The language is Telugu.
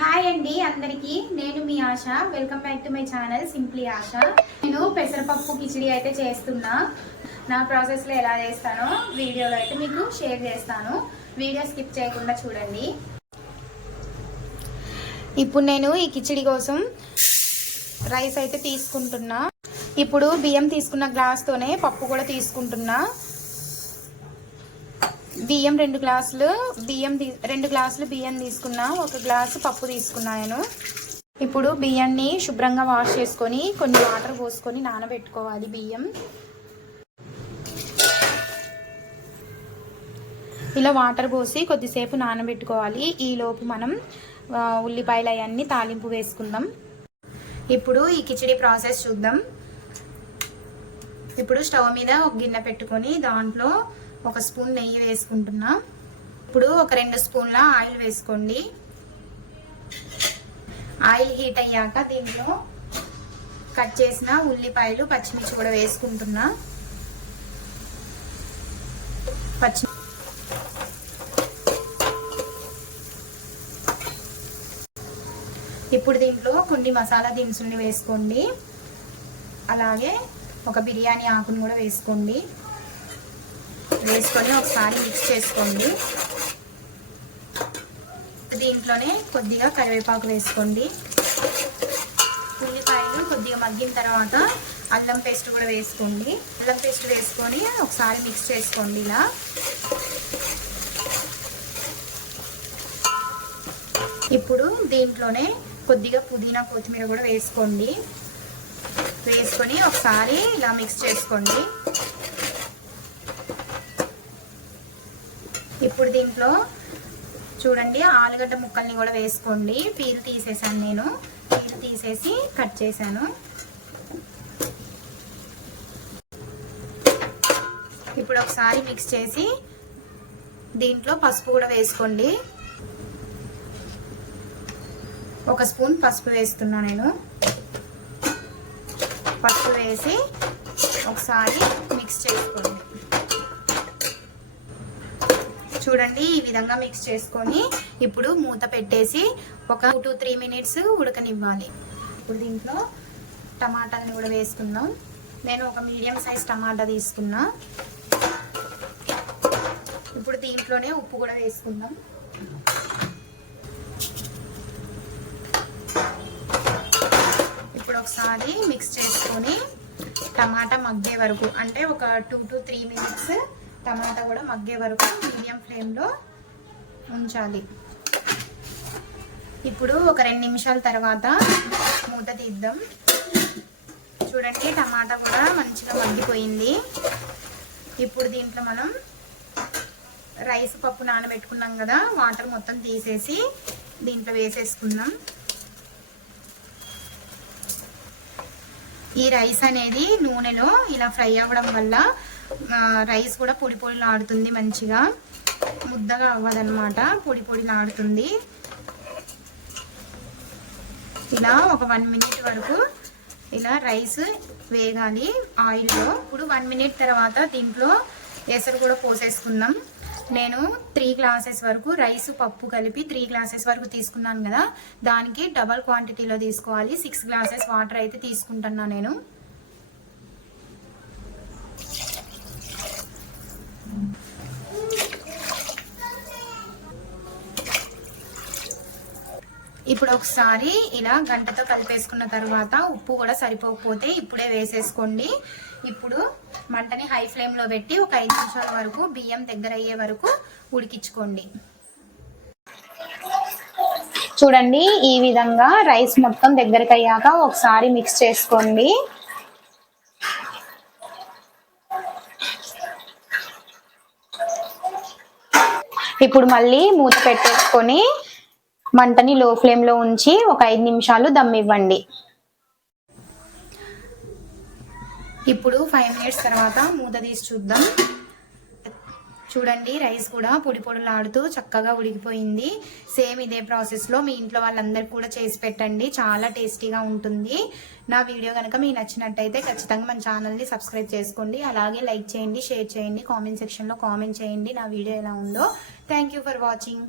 హాయ్ అండి అందరికీ, నేను మీ Asha. Welcome back to my channel simply Asha. నేను పెసరపప్పు కిచిడి అయితే చేస్తున్నా. నా ప్రాసెస్లో ఎలా చేస్తానో వీడియోలో అయితే మీకు షేర్ చేస్తాను. వీడియో స్కిప్ చేయకుండా చూడండి. ఇప్పుడు నేను ఈ కిచిడి కోసం రైస్ అయితే తీసుకుంటున్నా. ఇప్పుడు బియ్యం తీసుకున్న గ్లాస్తోనే పప్పు కూడా తీసుకుంటున్నా. బియ్యం 2 గ్లాసులు బియ్యం తీసుకున్నా, 1 గ్లాసు పప్పు తీసుకున్నా నేను. ఇప్పుడు బియ్యాన్ని శుభ్రంగా వాష్ చేసుకొని కొన్ని వాటర్ పోసుకొని నానబెట్టుకోవాలి. బియ్యం ఇలా వాటర్ పోసి కొద్దిసేపు నానబెట్టుకోవాలి. ఈలోపు మనం ఉల్లిపాయలు అవన్నీ తాలింపు వేసుకుందాం. ఇప్పుడు ఈ కిచిడి ప్రాసెస్ చూద్దాం. ఇప్పుడు స్టవ్ మీద ఒక గిన్నె పెట్టుకొని దాంట్లో 1 స్పూన్ నెయ్యి వేసుకుంటున్నా. ఇప్పుడు ఒక 2 స్పూన్ల ఆయిల్ వేసుకోండి. ఆయిల్ హీట్ అయ్యాక దీంట్లో కట్ చేసిన ఉల్లిపాయలు పచ్చిమిర్చి కూడా వేసుకుంటున్నా. ఇప్పుడు దీంట్లో కొన్ని మసాలా దినుసుల్ని వేసుకోండి. అలాగే ఒక బిర్యానీ ఆకును కూడా వేసుకోండి. వేసుకొని ఒకసారి మిక్స్ చేసుకోండి. దీంట్లోనే కొద్దిగా కరివేపాకు వేసుకోండి. ఉల్లిపాయలు కొద్దిగా మగ్గిన తర్వాత అల్లం పేస్ట్ కూడా వేసుకోండి. అల్లం పేస్ట్ వేసుకొని ఒకసారి మిక్స్ చేసుకోండి. ఇలా ఇప్పుడు దీంట్లోనే కొద్దిగా పుదీనా కొత్తిమీర కూడా వేసుకోండి. వేసుకొని ఒకసారి ఇలా మిక్స్ చేసుకోండి. ఇప్పుడు దీంట్లో చూడండి ఆలుగడ్డ ముక్కల్ని కూడా వేసుకోండి. పీల్ తీసేసాను నేను. పీల్ తీసేసి కట్ చేశాను. ఇప్పుడు ఒకసారి మిక్స్ చేసి దీంట్లో పసుపు కూడా వేసుకోండి. 1 స్పూన్ పసుపు వేస్తున్నా నేను. పసుపు వేసి ఒకసారి మిక్స్ చేసుకోండి. చూడండి ఈ విధంగా మిక్స్ చేసుకొని ఇప్పుడు మూత పెట్టేసి ఒక 2 to 3 మినిట్స్ ఉడకనివ్వాలి. ఇప్పుడు దీంట్లో టమాటాలను కూడా వేసుకుందాం. నేను ఒక మీడియం సైజ్ టమాటా తీసుకున్నా. ఇప్పుడు దీంట్లోనే ఉప్పు కూడా వేసుకుందాం. ఇప్పుడు ఒకసారి మిక్స్ చేసుకొని టమాటా మగ్గే వరకు, అంటే ఒక 2 to 3 మినిట్స్ టమాటా కూడా మగ్గే వరకు మీడియం ఫ్లేమ్లో ఉంచాలి. ఇప్పుడు ఒక 2 నిమిషాల తర్వాత మూత తీద్దాం. చూడండి టమాటా కూడా మంచిగా మగ్గిపోయింది. ఇప్పుడు దీంట్లో మనం రైస్ పప్పు నానబెట్టుకున్నాం కదా, వాటర్ మొత్తం తీసేసి దీంట్లో వేసేసుకుందాం. ఈ రైస్ అనేది నూనెలో ఇలా ఫ్రై అవ్వడం వల్ల రైస్ కూడా పొడి పొడిలాడుతుంది. మంచిగా ముద్దగా అవ్వదన్నమాట, పొడి పొడిలాడుతుంది. ఇలా ఒక 1 మినిట్ వరకు ఇలా రైస్ వేగాలి ఆయిల్లో. ఇప్పుడు 1 మినిట్ తర్వాత దీంట్లో ఎసరు కూడా పోసేసుకుందాం. నేను 3 గ్లాసెస్ వరకు రైస్ పప్పు కలిపి 3 గ్లాసెస్ వరకు తీసుకున్నాను కదా, దానికి డబల్ క్వాంటిటీలో తీసుకోవాలి. 6 గ్లాసెస్ వాటర్ అయితే తీసుకుంటున్నా నేను. ఇప్పుడు ఒకసారి ఇలా గంటతో కలిపేసుకున్న తర్వాత ఉప్పు కూడా సరిపోకపోతే ఇప్పుడే వేసేసుకోండి. ఇప్పుడు మంటని హై ఫ్లేమ్లో పెట్టి ఒక 5 నిమిషాల వరకు బియ్యం దగ్గర అయ్యే వరకు ఉడికించుకోండి. చూడండి ఈ విధంగా రైస్ మొత్తం దగ్గరకు అయ్యాక ఒకసారి మిక్స్ చేసుకోండి. ఇప్పుడు మళ్ళీ మూత పెట్టేసుకొని మంటని లో ఫ్లేమ్లో ఉంచి ఒక 5 నిమిషాలు దమ్ ఇవ్వండి. ఇప్పుడు 5 మినిట్స్ తర్వాత మూత తీసి చూద్దాం. చూడండి రైస్ కూడా పొడి పొడిలాడుతూ చక్కగా ఉడికిపోయింది. సేమ్ ఇదే ప్రాసెస్లో మీ ఇంట్లో వాళ్ళందరికీ కూడా చేసి పెట్టండి, చాలా టేస్టీగా ఉంటుంది. నా వీడియో కనుక మీకు నచ్చినట్టయితే ఖచ్చితంగా మన ఛానల్ని సబ్స్క్రైబ్ చేసుకోండి. అలాగే లైక్ చేయండి, షేర్ చేయండి, కామెంట్ సెక్షన్లో కామెంట్ చేయండి నా వీడియో ఎలా ఉందో. Thank you for watching.